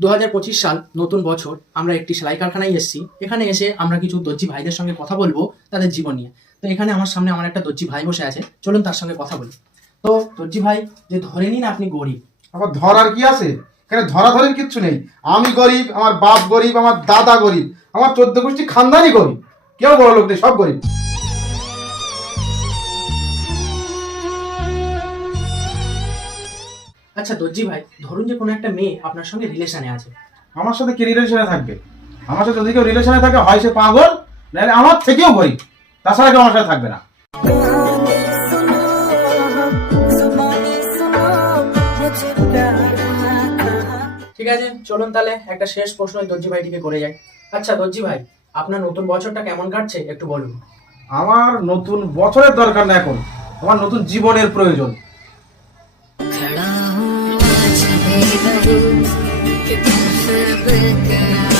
দু হাজার পঁচিশ সাল নতুন বছর আমরা একটি সেলাই কারখানায় এসেছি। এখানে এসে আমরা কিছু দর্জি ভাইদের সঙ্গে কথা বলব তাদের জীবন নিয়ে। তো এখানে আমার সামনে আমার একটা দর্জি ভাই বসে আছে। চলুন তার সঙ্গে কথা বলি। তো দর্জি ভাই, যে ধরে নিন আপনি গরিব। আবার ধরার কি আছে? এখানে ধরা ধরাধরির কিচ্ছু নেই। আমি গরিব, আমার বাপ গরিব, আমার দাদা গরিব, আমার চোদ্দ গোষ্ঠী খানদানই গরিব। কেউ বড় লোক নেই, সব গরিব। আচ্ছা দর্জি ভাই ধরুন যে কোনো একটা মেয়ে আপনার সঙ্গে রিলেশনে আছে। আমার সাথে কি রিলেশনে থাকবে? আমার সাথে যদি কেউ রিলেশনে থাকে হয় সে পাগল নাহলে আমার থেকেও গরিব। তাছাড়া কেউ আমার সাথে থাকবে না। ঠিক আছে চলুন তাহলে একটা শেষ প্রশ্ন দর্জি ভাইটিকে করে যাই। আচ্ছা দর্জি ভাই আপনার নতুন বছরটা কেমন কাটছে? একটু বলুন। আমার নতুন বছরের দরকার না এখন। আমার নতুন জীবনের প্রয়োজন। thinking